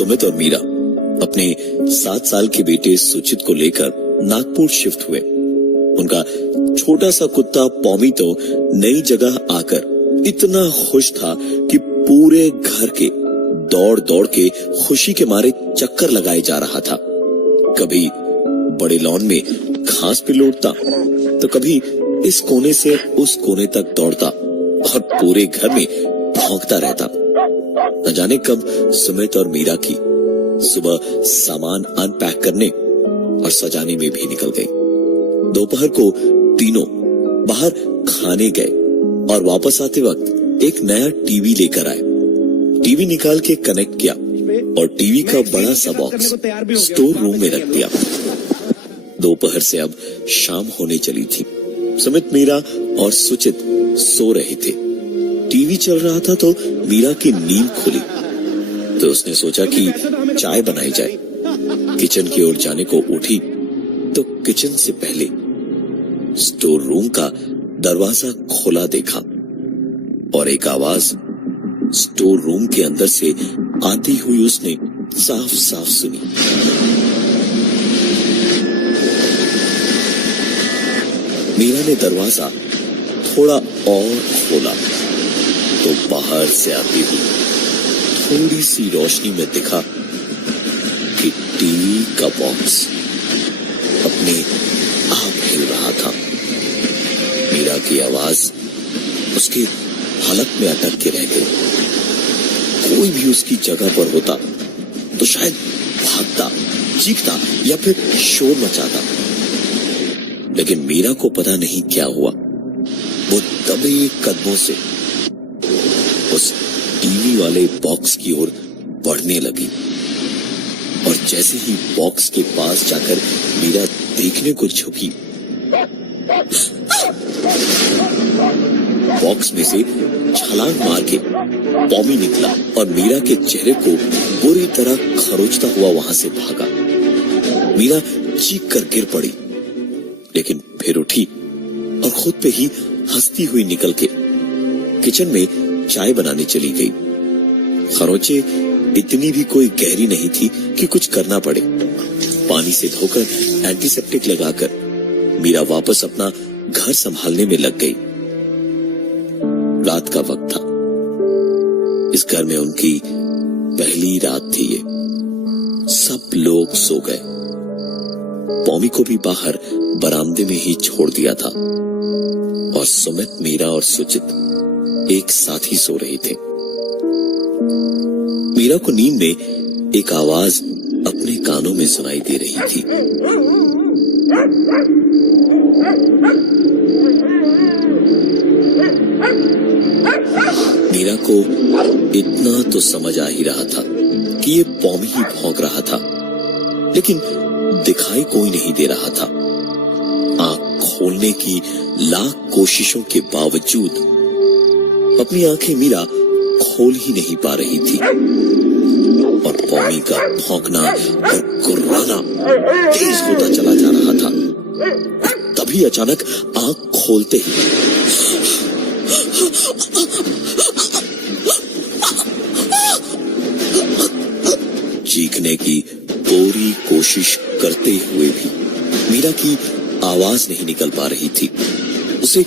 सुमित और मीरा अपने 7 साल के बेटे सुचित को लेकर नागपुर शिफ्ट हुए। उनका छोटा सा कुत्ता पॉमी तो नई जगह आकर इतना खुश था कि पूरे घर के दौड़ दौड़ के खुशी के मारे चक्कर लगाए जा रहा था। कभी बड़े लॉन में घास पे लौटता तो कभी इस कोने से उस कोने तक दौड़ता और पूरे घर में भौंकता रहता। न जाने कब सुमित और मीरा की सुबह सामान अनपैक करने और सजाने में भी निकल गई। दोपहर को तीनों बाहर खाने गए और वापस आते वक्त एक नया टीवी लेकर आए। टीवी निकाल के कनेक्ट किया और टीवी का बड़ा सा बॉक्स स्टोर रूम में रख दिया। दोपहर से अब शाम होने चली थी। सुमित, मीरा और सुचित सो रहे थे। टीवी चल रहा था तो मीरा की नींद खुली तो उसने सोचा कि चाय बनाई जाए। किचन की ओर जाने को उठी तो किचन से पहले स्टोर रूम का दरवाजा खोला देखा और एक आवाज स्टोर रूम के अंदर से आती हुई उसने साफ साफ सुनी। मीरा ने दरवाजा थोड़ा और खोला तो बाहर से आती हुई थोड़ी सी रोशनी में दिखा कि टीवी का बॉक्स अपने आप हिल रहा था। मीरा की आवाज उसके हलक में अटक के रह गई। कोई भी उसकी जगह पर होता तो शायद भागता, चीखता या फिर शोर मचाता, लेकिन मीरा को पता नहीं क्या हुआ। वो दबे कदमों से उस टीवी वाले बॉक्स की ओर बढ़ने लगी और जैसे ही बॉक्स के पास जाकर मीरा देखने को झुकी, बॉक्स में से छलांग मार के पॉमी निकला और मीरा के चेहरे को बुरी तरह खरोचता हुआ वहां से भागा। मीरा चीख कर गिर पड़ी, लेकिन फिर उठी और खुद पे ही हंसती हुई निकल के किचन में चाय बनाने चली गई। खरोचे इतनी भी कोई गहरी नहीं थी कि कुछ करना पड़े। पानी से धोकर एंटीसेप्टिक लगाकर मीरा वापस अपना घर संभालने में लग गई। रात का वक्त था। इस घर में उनकी पहली रात थी। ये सब लोग सो गए। पॉमी को भी बाहर बरामदे में ही छोड़ दिया था और सुमित, मीरा और सुचित एक साथ ही सो रहे थे। मीरा को नींद में एक आवाज अपने कानों में सुनाई दे रही थी। मीरा को इतना तो समझ आ ही रहा था कि ये पॉमी ही भौंक रहा था, लेकिन दिखाई कोई नहीं दे रहा था। आंख खोलने की लाख कोशिशों के बावजूद अपनी आंखें मीरा खोल ही नहीं पा रही थी और पॉमी का भौंकना और गुर्राना तेज होता चला जा रहा था। तभी अचानक आंख खोलते ही चीखने की पूरी कोशिश करते हुए भी मीरा की आवाज नहीं निकल पा रही थी। उसे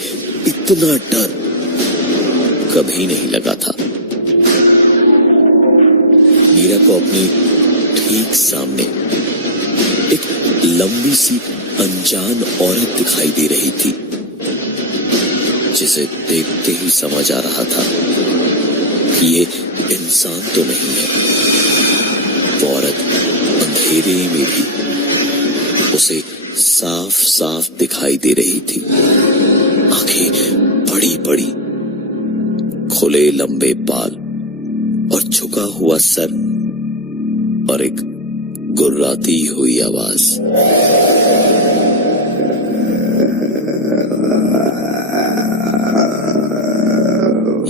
इतना डर कभी नहीं लगा था। मीरा को अपने ठीक सामने एक लंबी सी अनजान औरत दिखाई दे रही थी, जिसे देखते ही समझ आ रहा था कि ये इंसान तो नहीं है। वो औरत अंधेरे में भी उसे साफ साफ दिखाई दे रही थी। आंखें बड़ी बड़ी, खुले लंबे बाल और झुका हुआ सर और एक गुर्राती हुई आवाज।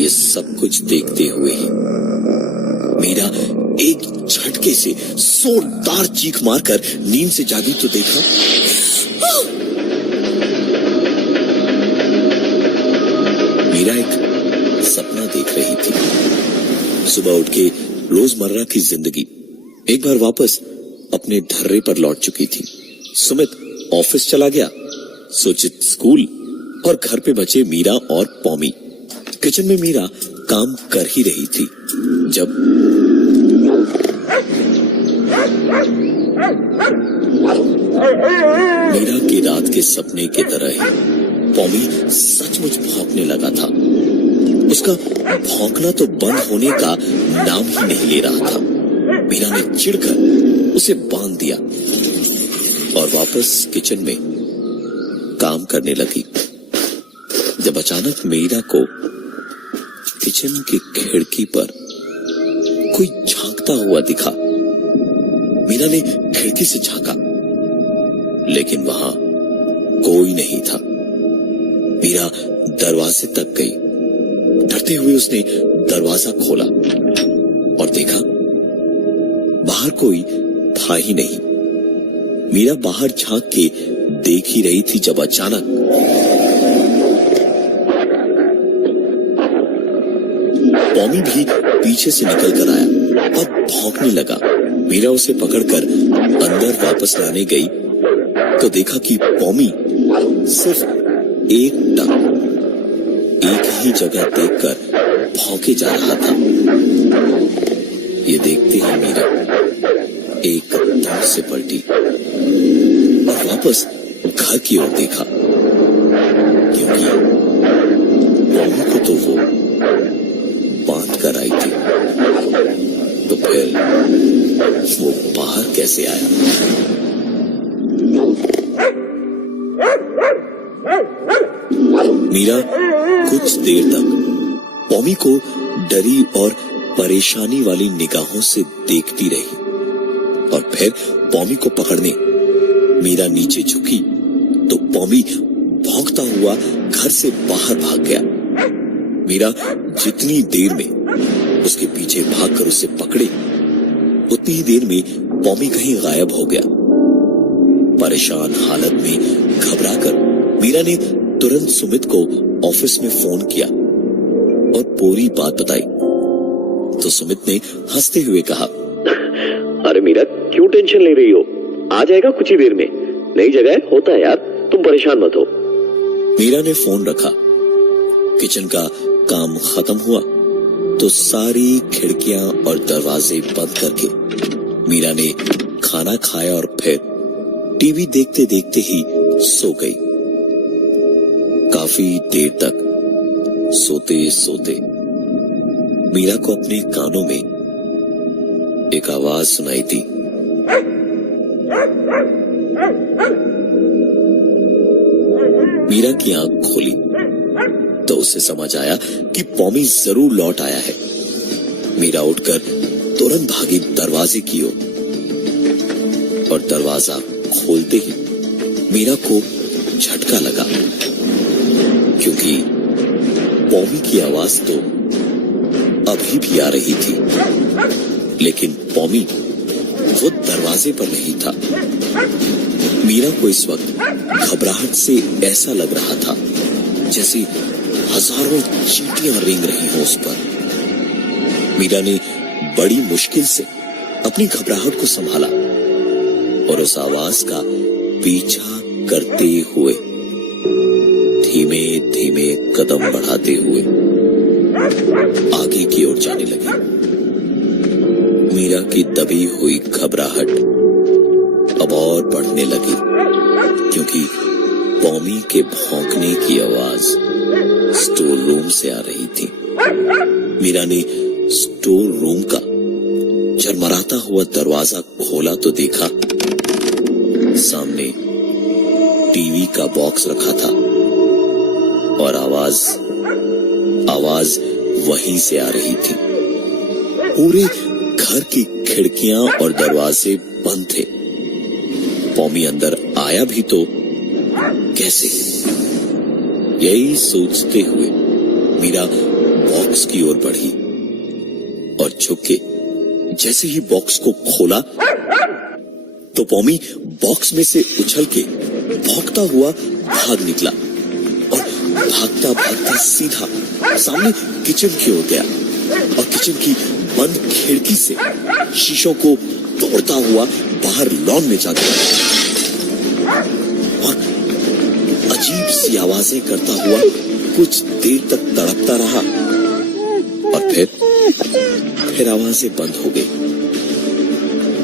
ये सब कुछ देखते हुए ही मीरा एक झटके से जोरदार चीख मारकर नींद से जागी तो देखा मीरा एक सपना देख रही थी। सुबह उठ के रोजमर्रा की जिंदगी एक बार वापस अपने ढर्रे पर लौट चुकी थी। सुमित ऑफिस चला गया, सुचित स्कूल और घर पे बचे मीरा और पौमी। किचन में मीरा काम कर ही रही थी जब मीरा की रात के सपने की तरह ही पौमी सचमुच भौंकने लगा था। उसका भौंकना तो बंद होने का नाम ही नहीं ले रहा था। मीरा ने चिढ़कर उसे बांध दिया और वापस किचन में काम करने लगी जब अचानक मीरा को किचन की खिड़की पर कोई झांकता हुआ दिखा। मीरा ने खिड़की से झांका लेकिन वहां कोई नहीं था। मीरा दरवाजे तक गई। डरते हुए उसने दरवाजा खोला और देखा बाहर कोई था ही नहीं। मीरा बाहर झांक के देख ही रही थी जब अचानक पौमी भी पीछे से निकल कर आया और भौंकने लगा। मीरा उसे पकड़कर अंदर वापस लाने गई तो देखा कि पौमी सिर्फ एक ही जगह देखकर भौंके जा रहा था। ये देखते ही मीरा एकदम से पलटी और वापस घर की ओर देखा क्योंकि पौमी को तो वो बांध कर आई थी, तो फिर वो बाहर कैसे आया? मीरा कुछ देर तक पौमी को डरी और परेशानी वाली निगाहों से देखती रही और फिर पौमी को पकड़ने मीरा नीचे झुकी तो पौमी भौंकता हुआ घर से बाहर भाग गया। मीरा जितनी देर में उसके पीछे भागकर उसे पकड़े उतनी ही देर में पौमी कहीं गायब हो गया। परेशान हालत में घबराकर मीरा ने तुरंत सुमित को ऑफिस में फोन किया और पूरी बात बताई तो सुमित ने हंसते हुए कहा, अरे मीरा क्यों टेंशन ले रही हो, आ जाएगा कुछ ही देर में, नई जगह है, होता है यार, तुम परेशान मत हो। मीरा ने फोन रखा। किचन का काम खत्म हुआ तो सारी खिड़कियां और दरवाजे बंद करके मीरा ने खाना खाया और फिर टीवी देखते देखते ही सो गई। काफी देर तक सोते सोते मीरा को अपने कानों में एक आवाज सुनाई दी। मीरा की आंख खोली तो उसे समझ आया कि पौमी जरूर लौट आया है। मीरा उठकर तुरंत भागी दरवाजे की ओर और दरवाजा खोलते ही मीरा को झटका लगा क्योंकि पौमी की आवाज तो अभी भी आ रही थी लेकिन पौमी वो दरवाजे पर नहीं था। मीरा को इस वक्त घबराहट से ऐसा लग रहा था जैसे हजारों चींटियां रेंग रही हो उस पर। मीरा ने बड़ी मुश्किल से अपनी घबराहट को संभाला और उस आवाज का पीछा करते हुए धीमे धीमे कदम बढ़ाते हुए आगे की ओर जाने लगी। मीरा की दबी हुई घबराहट अब और बढ़ने लगी क्योंकि पौमी के भौंकने की आवाज स्टोर रूम से आ रही थी। मीरा ने स्टोर रूम का झरमराता हुआ दरवाजा खोला तो देखा सामने टीवी का बॉक्स रखा था और आवाज वहीं से आ रही थी। पूरे घर की खिड़कियां और दरवाजे बंद थे। पौमी अंदर आया भी तो कैसे? यही सोचते हुए मीरा बॉक्स की ओर बढ़ी और झुक के जैसे ही बॉक्स को खोला तो पौमी बॉक्स में से उछल के भौंकता हुआ भाग निकला और भागता भागता सीधा सामने किचन की ओर गया और किचन की बंद खिड़की से शीशों को दौड़ता हुआ बाहर लॉन में जा गिरा और अजीब सी आवाजें करता हुआ कुछ देर तक तड़पता रहा और फिर आवाजें बंद हो गई।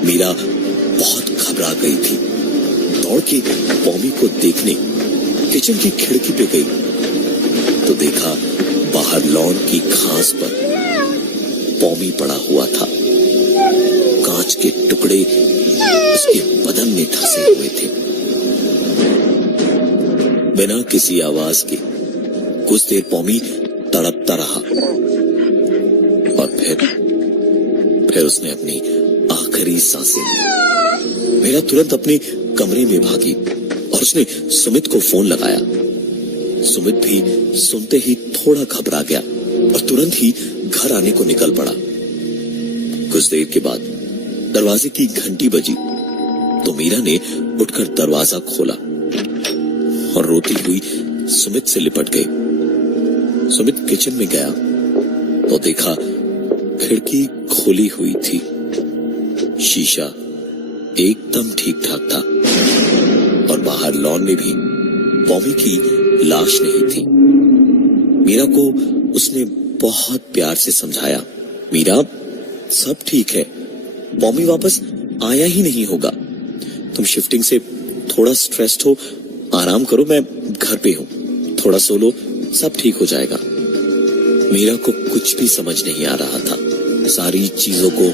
मीरा बहुत घबरा गई थी। दौड़ के पॉमी को देखने किचन की खिड़की पे गई तो देखा बाहर लॉन की घास पर पॉमी पड़ा हुआ था। कांच के टुकड़े उसके बदन में धंसे हुए थे। बिना किसी आवाज के कुछ देर पॉमी तड़पता रहा और फिर उसने अपनी आखिरी सांसें ली। मेरा तुरंत अपने कमरे में भागी और उसने सुमित को फोन लगाया। सुमित भी सुनते ही थोड़ा घबरा गया और तुरंत ही घर आने को निकल पड़ा। कुछ देर के बाद दरवाजे की घंटी बजी तो मीरा ने उठकर दरवाजा खोला और रोती हुई सुमित से लिपट गई। सुमित किचन में गया तो देखा खिड़की खोली हुई थी। शीशा एकदम ठीक ठाक था और बाहर लॉन में भी पॉमी की लाश नहीं थी। मीरा को उसने बहुत प्यार से समझाया, मीरा सब ठीक है, पॉमी वापस आया ही नहीं होगा। तुम शिफ्टिंग से थोड़ा स्ट्रेस्ड हो, आराम करो, मैं घर पे हूं, थोड़ा सो लो, सब ठीक हो जाएगा। मीरा को कुछ भी समझ नहीं आ रहा था। सारी चीजों को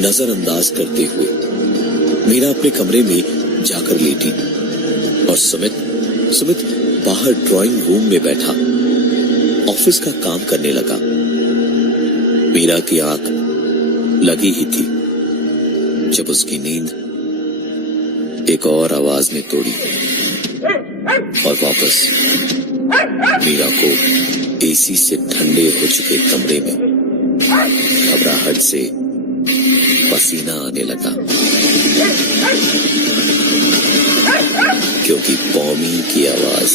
नजरअंदाज करते हुए मीरा अपने कमरे में जाकर लेटी और सुमित बाहर ड्राइंग रूम में बैठा ऑफिस का काम करने लगा। मीरा की आंख लगी ही थी जब उसकी नींद एक और आवाज ने तोड़ी और वापस मीरा को एसी से ठंडे हो चुके कमरे में घबराहट से पसीना आने लगा, क्योंकि पॉमी की आवाज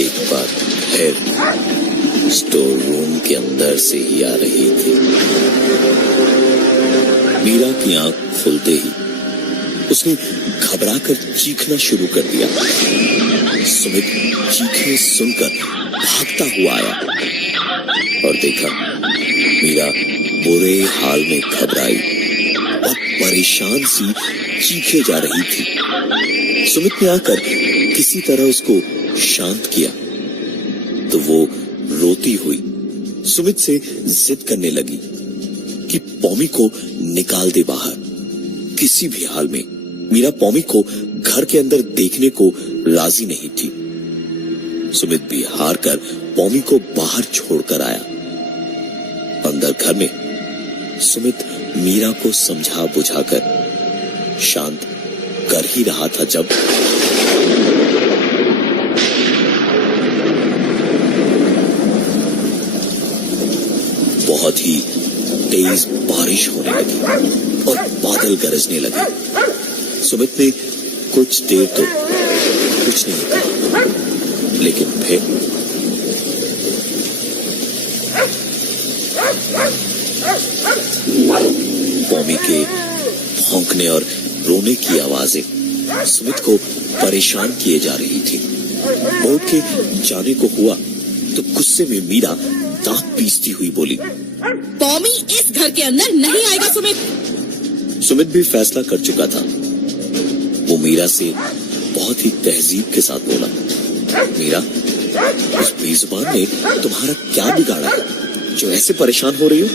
एक बार फिर स्टोर रूम के अंदर से ही आ रही थी। मीरा की आंख खुलते ही उसने घबराकर चीखना शुरू कर दिया। सुमित चीखें सुनकर भागता हुआ आया और देखा मीरा बुरे हाल में घबराई और परेशान सी चीखे जा रही थी। सुमित ने आकर किसी तरह उसको शांत किया तो वो रोती हुई सुमित से जिद करने लगी कि पॉमी को निकाल दे बाहर किसी भी हाल में। मीरा पॉमी को घर के अंदर देखने को राजी नहीं थी। सुमित भी हार कर पॉमी को बाहर छोड़कर आया। अंदर घर में सुमित मीरा को समझा बुझाकर शांत कर ही रहा था जब बहुत ही तेज बारिश होने लगी और बादल गरजने लगे। सुमित ने कुछ देर तो कुछ नहीं कहा, लेकिन फिर पॉमी के भौंकने और रोने की आवाजें सुमित को परेशान किए जा रही थी। मोड़ के जाने को हुआ तो गुस्से में मीरा दांत पीसती हुई बोली, पॉमी इस घर के अंदर नहीं आएगा। सुमित भी फैसला कर चुका था। वो मीरा से बहुत ही तहजीब के साथ बोला, मीरा, उस बेजुबान ने तुम्हारा क्या बिगाड़ा है जो ऐसे परेशान हो रही हो?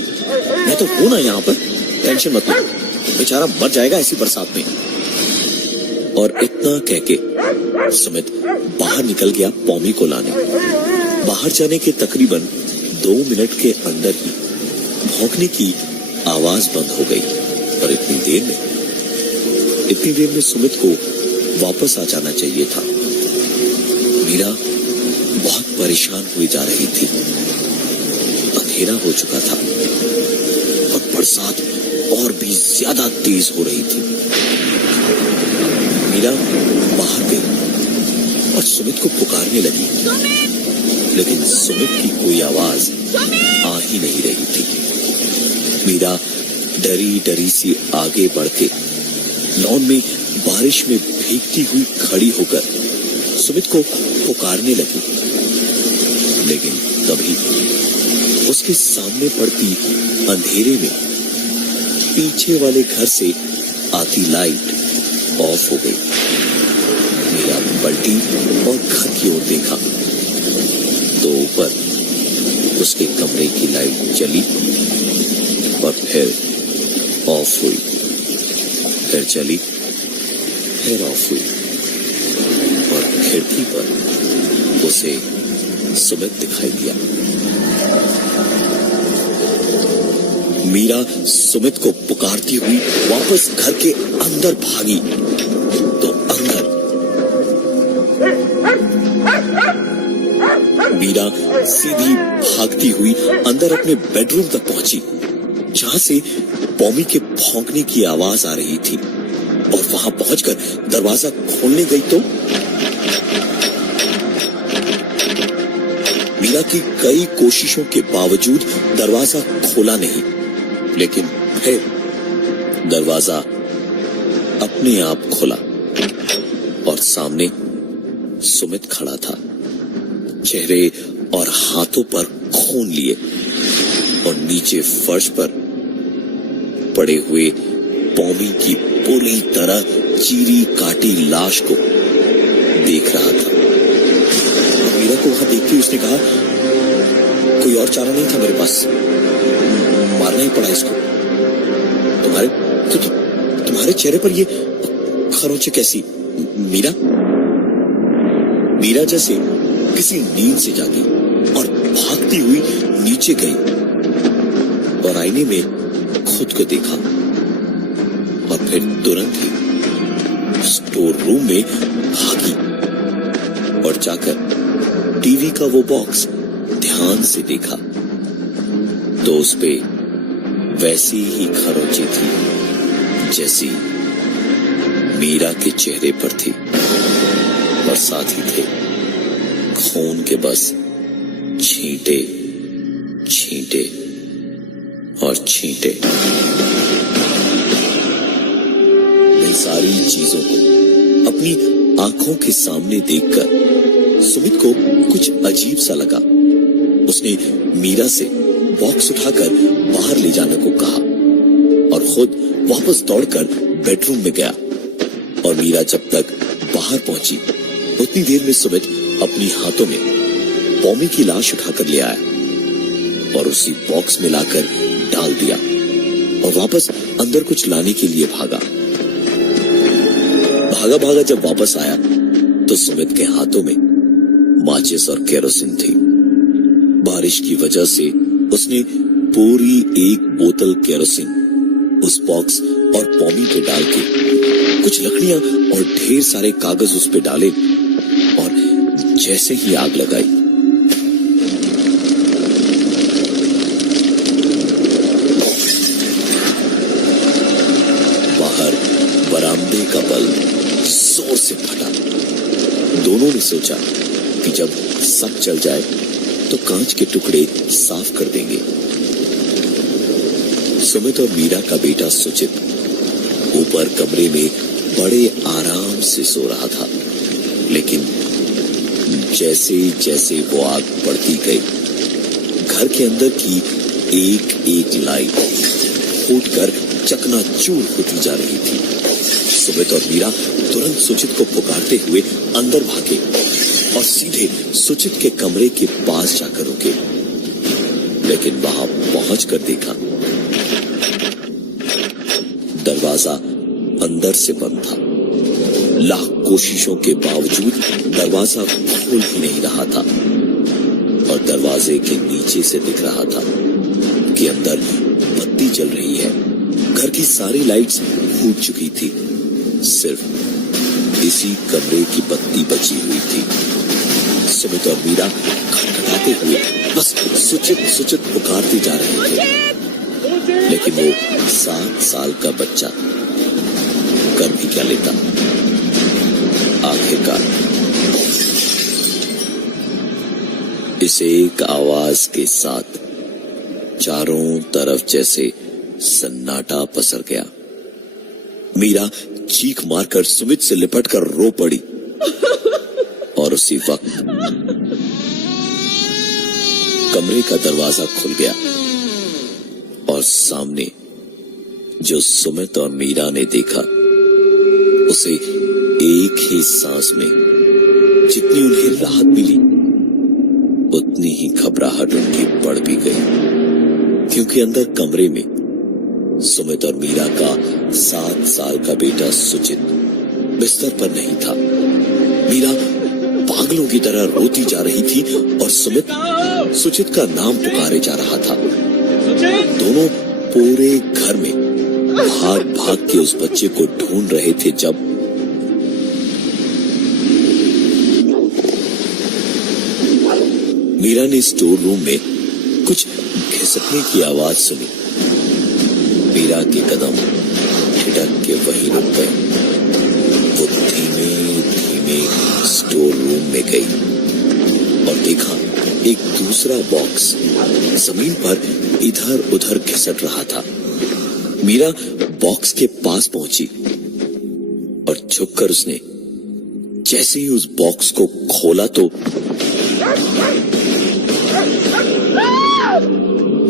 मैं तो हूं ना यहाँ पर, टेंशन मत लो, बेचारा मर जाएगा ऐसी बरसात में। और इतना कह के सुमित बाहर निकल गया पॉमी को लाने। बाहर जाने के तकरीबन 2 मिनट के अंदर ही भौंकने की आवाज बंद हो गई और इतनी देर में सुमित को वापस आ जाना चाहिए था। मीरा बहुत परेशान हुई जा रही थी। अंधेरा हो चुका था और बरसात और भी ज्यादा तेज हो रही थी। मीरा बाहर गई और सुमित को पुकारने लगी, लेकिन सुमित की कोई आवाज आ ही नहीं रही थी। मीरा डरी डरी सी आगे बढ़ के लॉन में बारिश में भीगती हुई खड़ी होकर सुमित को पुकारने लगी। लेकिन तभी उसके सामने पड़ती अंधेरे में पीछे वाले घर से आती लाइट ऑफ हो गई। मीरा पलटी और घर की ओर देखा तो ऊपर उसके कमरे की लाइट जली और फिर ऑफ हुई, फिर चली, फिर ऑफ हुई और खिड़की पर उसे सुमित दिखाई दिया। मीरा सुमित को पुकारती हुई वापस घर के अंदर भागी तो अंदर मीरा सीधी भागती हुई अंदर अपने बेडरूम तक पहुंची, जहां से पॉमी के भौंकने की आवाज आ रही थी। और वहां पहुंचकर दरवाजा खोलने गई तो मीरा की कई कोशिशों के बावजूद दरवाजा खोला नहीं, लेकिन फिर दरवाजा अपने आप खुला और सामने सुमित खड़ा था, चेहरे और हाथों पर खून लिए और नीचे फर्श पर पड़े हुए पॉमी की पूरी तरह चीरी काटी लाश को देख रहा था। मीरा को वहां देखते उसने कहा, कोई और चारा नहीं था मेरे पास, मारना ही पड़ा इसको। तुम्हारे चेहरे पर ये खरोंचे कैसी? मीरा जैसे किसी नींद से जागी और भागती हुई नीचे गई और आईने में खुद को देखा और फिर तुरंत ही स्टोर रूम में भागी और जाकर टीवी का वो बॉक्स ध्यान से देखा तो उस पे वैसी ही खरोंचे थी जैसी मीरा के चेहरे पर थी और साथ ही थे खून के बस छींटे छींटे और छींटे। इन सारी चीजों को अपनी आंखों के सामने देखकर सुमित को कुछ अजीब सा लगा। उसने मीरा से बॉक्स उठाकर बाहर ले जाने को कहा और खुद वापस दौड़कर बेडरूम में गया। और मीरा जब तक बाहर पहुंची उतनी देर में सुमित अपनी हाथों में पॉमी की लाश उठाकर ले आया और उसी बॉक्स में लाकर डाल दिया और वापस अंदर कुछ लाने के लिए भागा जब वापस आया तो सुमित के हाथों में माचिस और केरोसिन थी। बारिश की वजह से उसने पूरी एक बोतल केरोसिन उस बॉक्स और पॉमी पे डाल के कुछ लकड़ियां और ढेर सारे कागज उस पे डाले और जैसे ही आग लगाई बाहर बरामदे का बल्ब जोर से फटा। दोनों ने सोचा कि जब सब जल जाए तो कांच के टुकड़े साफ कर देंगे। सुमित और मीरा का बेटा सुचित ऊपर कमरे में बड़े आराम से सो रहा था, लेकिन जैसे जैसे वो आग बढ़ती गई घर के अंदर की एक एक लाइट फूटकर चकनाचूर होती जा रही थी। सुमित और मीरा तुरंत सुचित को पुकारते हुए अंदर भागे और सीधे सुचित के कमरे के पास जाकर रुके, लेकिन वहां पहुंचकर देखा दरवाजा अंदर से बंद था। लाख कोशिशों के बावजूद दरवाजा खुल ही नहीं रहा था और दरवाजे के नीचे से दिख रहा था कि अंदर बत्ती जल रही है। घर की सारी लाइट्स फूट चुकी थी, सिर्फ इसी कमरे की बत्ती बची हुई थी। सुमित और मीरा खटखटाते हुए बस सुचित पुकारते जा रहे थे, लेकिन वो 7 साल का बच्चा कर भी क्या लेता। आखिरकार इस एक आवाज के साथ चारों तरफ जैसे सन्नाटा पसर गया। मीरा चीख मारकर सुमित से लिपटकर रो पड़ी और उसी वक्त कमरे का दरवाजा खुल गया और सामने जो सुमित और मीरा ने देखा उसे एक ही सांस में जितनी उन्हें राहत मिली उतनी ही घबराहट उनकी बढ़ भी गई, क्योंकि अंदर कमरे में सुमित और मीरा का 7 साल का बेटा सुचित बिस्तर पर नहीं था। मीरा पागलों की तरह रोती जा रही थी और सुमित सुचित का नाम पुकारे जा रहा था। दोनों पूरे घर में भाग भाग के उस बच्चे को ढूंढ रहे थे जब मीरा ने स्टोर रूम में कुछ घिसकने की आवाज सुनी। मीरा के कदम ठिठक के वहीं रुक गए। वो धीमे धीमे स्टोर रूम में गई और देखा एक दूसरा बॉक्स जमीन पर इधर उधर घिसट रहा था। मीरा बॉक्स के पास पहुंची और झुककर उसने जैसे ही उस बॉक्स को खोला तो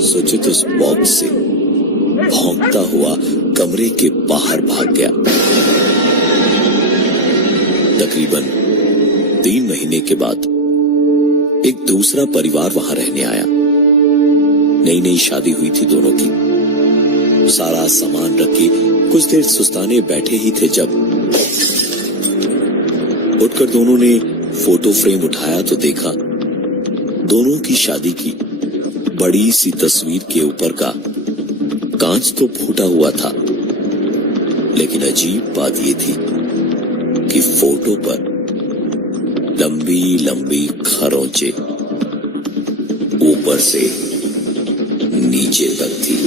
सुचित उस बॉक्स से भौंकता हुआ कमरे के बाहर भाग गया। तकरीबन 3 महीने के बाद एक दूसरा परिवार वहां रहने आया। नई नई शादी हुई थी दोनों की। सारा सामान रख के कुछ देर सुस्ताने बैठे ही थे जब उठकर दोनों ने फोटो फ्रेम उठाया तो देखा दोनों की शादी की बड़ी सी तस्वीर के ऊपर का कांच तो फूटा हुआ था, लेकिन अजीब बात यह थी कि फोटो पर लंबी लंबी खरोंचे ऊपर से नीचे तक थी।